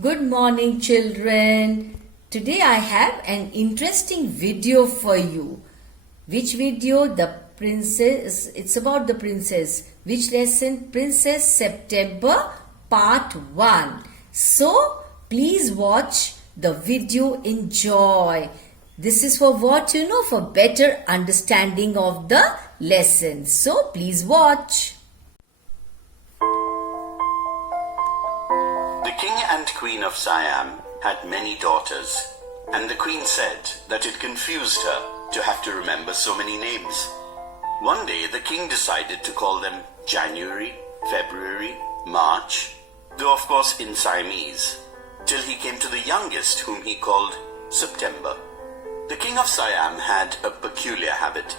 Good morning, children. Today I have an interesting video for you. Which video? The princess. It's about the princess. Which lesson? Princess September part 1. So, please watch the video. Enjoy. This is for what? For better understanding of the lesson. So, please watch. The king and queen of Siam had many daughters, and the queen said that it confused her to have to remember so many names. One day the king decided to call them January, February, March, though of course in Siamese, till he came to the youngest, whom he called September. The king of Siam had a peculiar habit.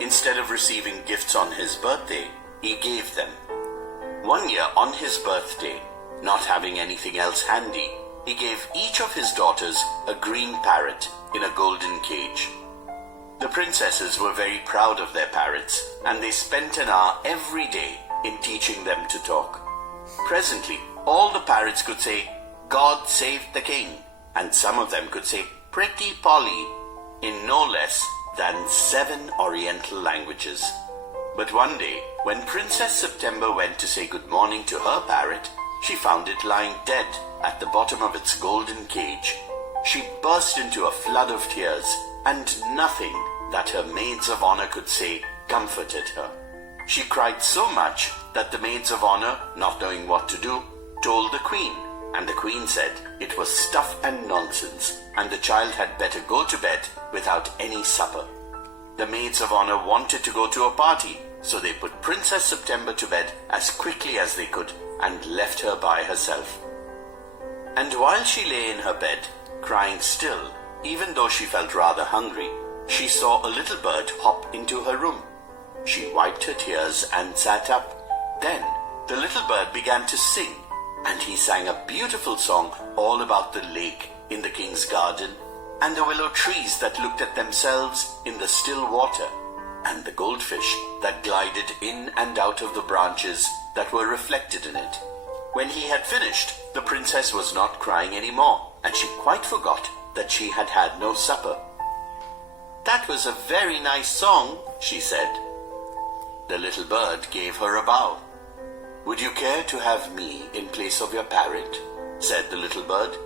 Instead of receiving gifts on his birthday, he gave them. One year on his birthday, not having anything else handy, he gave each of his daughters a green parrot in a golden cage. The princesses were very proud of their parrots, and they spent an hour every day in teaching them to talk. Presently, all the parrots could say, "God save the king," and some of them could say, "Pretty Polly," in no less than 7 Oriental languages. But one day, when Princess September went to say good morning to her parrot, she found it lying dead at the bottom of its golden cage. She burst into a flood of tears, and nothing that her maids of honor could say comforted her. She cried so much that the maids of honor, not knowing what to do, told the queen, and the queen said it was stuff and nonsense, and the child had better go to bed without any supper. The maids of honor wanted to go to a party, so they put Princess September to bed as quickly as they could and left her by herself. And while she lay in her bed, crying still, even though she felt rather hungry, she saw a little bird hop into her room. She wiped her tears and sat up. Then the little bird began to sing, and he sang a beautiful song all about the lake in the king's garden, and the willow trees that looked at themselves in the still water, and the goldfish that glided in and out of the branches that were reflected in it. When he had finished, the princess was not crying any more, and she quite forgot that she had had no supper. "That was a very nice song," she said. The little bird gave her a bow. "Would you care to have me in place of your parrot?" said the little bird.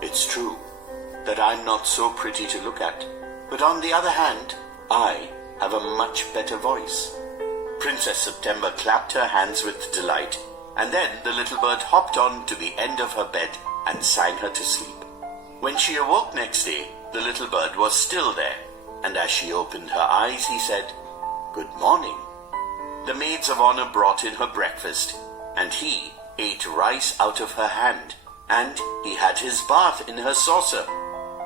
"It's true that I'm not so pretty to look at, but on the other hand, I have a much better voice." Princess September clapped her hands with delight, and then the little bird hopped on to the end of her bed and sang her to sleep. When she awoke next day, the little bird was still there, and as she opened her eyes, he said, "Good morning." The maids of honor brought in her breakfast, and he ate rice out of her hand, and he had his bath in her saucer.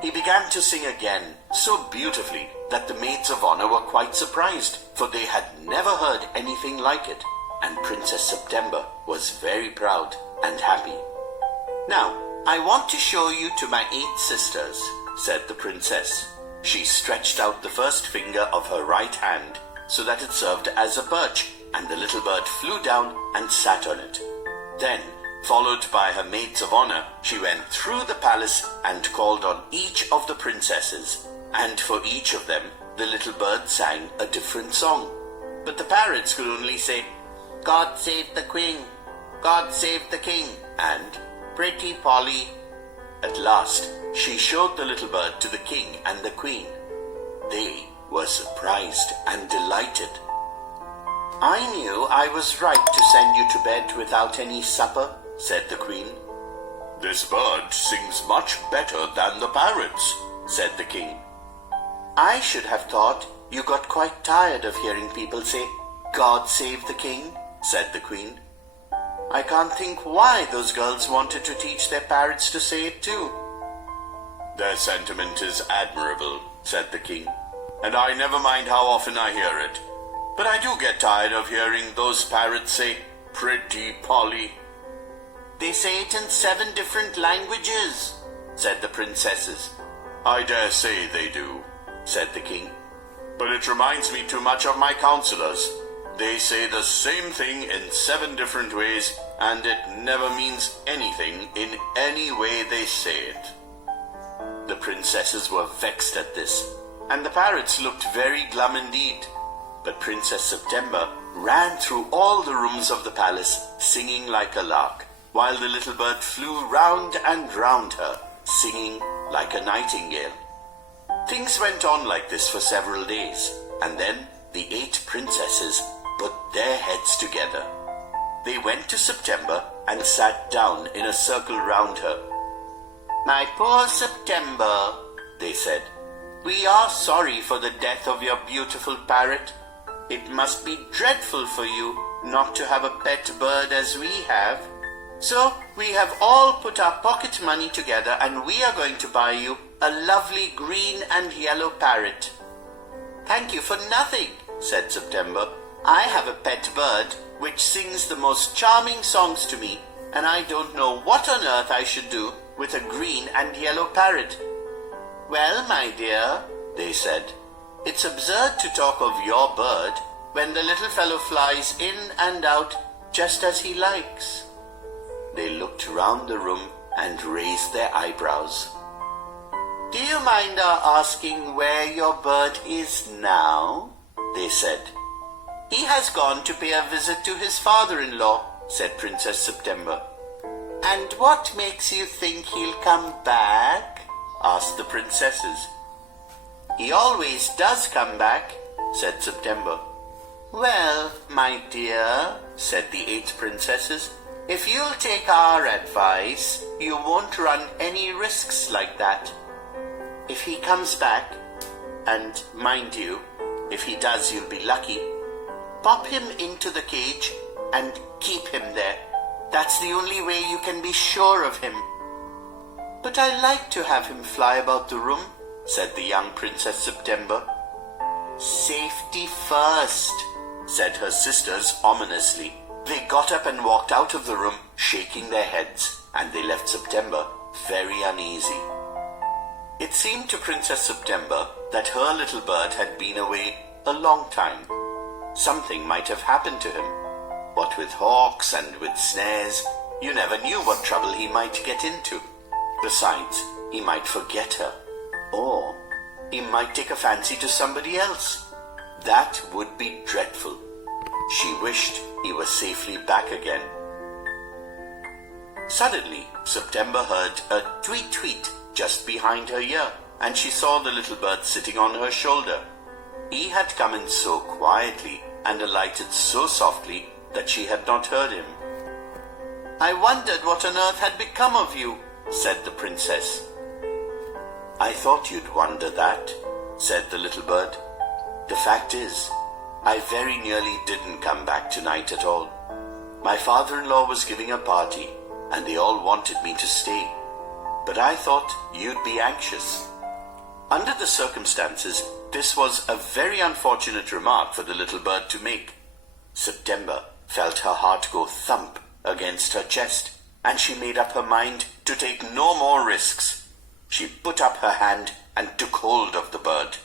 He began to sing again so beautifully that the maids of honor were quite surprised, for they had never heard anything like it, and Princess September was very proud and happy. "Now, I want to show you to my 8 sisters," said the princess. She stretched out the first finger of her right hand so that it served as a perch, and the little bird flew down and sat on it. Then, followed by her maids of honor, she went through the palace and called on each of the princesses, and for each of them the little bird sang a different song. But the parrots could only say, "God save the queen, God save the king," and "Pretty Polly." At last she showed the little bird to the king and the queen. They were surprised and delighted. "I knew I was right to send you to bed without any supper," said the queen. "This bird sings much better than the parrots," said the king. "I should have thought you got quite tired of hearing people say, 'God save the king,'" said the queen. "I can't think why those girls wanted to teach their parrots to say it too." "Their sentiment is admirable," said the king, "and I never mind how often I hear it. But I do get tired of hearing those parrots say, 'Pretty Polly.'" "They say it in 7 different languages," said the princesses. "I dare say they do," said the king. "But it reminds me too much of my counselors. They say the same thing in 7 different ways, and it never means anything in any way they say it. The princesses were vexed at this, and the parrots looked very glum indeed. But Princess September ran through all the rooms of the palace, singing like a lark, while the little bird flew round and round her, singing like a nightingale. Things went on like this for several days, and then the 8 princesses put their heads together. They went to September and sat down in a circle round her. "My poor September," they said, "we are sorry for the death of your beautiful parrot. It must be dreadful for you not to have a pet bird as we have. So we have all put our pocket money together and we are going to buy you a lovely green and yellow parrot." "Thank you for nothing," said September. "I have a pet bird which sings the most charming songs to me, and I don't know what on earth I should do with a green and yellow parrot." "Well, my dear," they said, "it's absurd to talk of your bird when the little fellow flies in and out just as he likes." They looked round the room and raised their eyebrows. "Do you mind our asking where your bird is now?" they said. "He has gone to pay a visit to his father-in-law," said Princess September. "And what makes you think he'll come back?" asked the princesses. "He always does come back," said September. "Well, my dear," said the 8 princesses, "if you'll take our advice, you won't run any risks like that. If he comes back, and mind you, if he does you'll be lucky, pop him into the cage and keep him there. That's the only way you can be sure of him." "But I like to have him fly about the room," said the young Princess September. "Safety first," said her sisters ominously. They got up and walked out of the room, shaking their heads, and they left September very uneasy. It seemed to Princess September that her little bird had been away a long time. Something might have happened to him. What with hawks and with snares, you never knew what trouble he might get into. Besides, he might forget her, or he might take a fancy to somebody else. That would be dreadful. She wished he was safely back again. Suddenly, September heard a tweet-tweet just behind her ear, and she saw the little bird sitting on her shoulder. He had come in so quietly and alighted so softly that she had not heard him. "I wondered what on earth had become of you," said the princess. "I thought you'd wonder that," said the little bird. "The fact is, I very nearly didn't come back tonight at all. My father-in-law was giving a party, and they all wanted me to stay. But I thought you'd be anxious." Under the circumstances, this was a very unfortunate remark for the little bird to make. September felt her heart go thump against her chest, and she made up her mind to take no more risks. She put up her hand and took hold of the bird.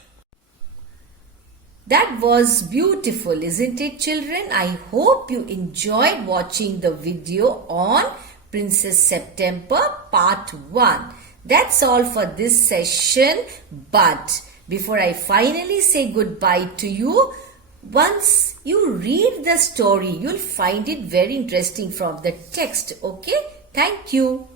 That was beautiful, isn't it, children? I hope you enjoyed watching the video on Princess September Part 1. That's all for this session. But before I finally say goodbye to you, once you read the story, you'll find it very interesting from the text. Okay? Thank you.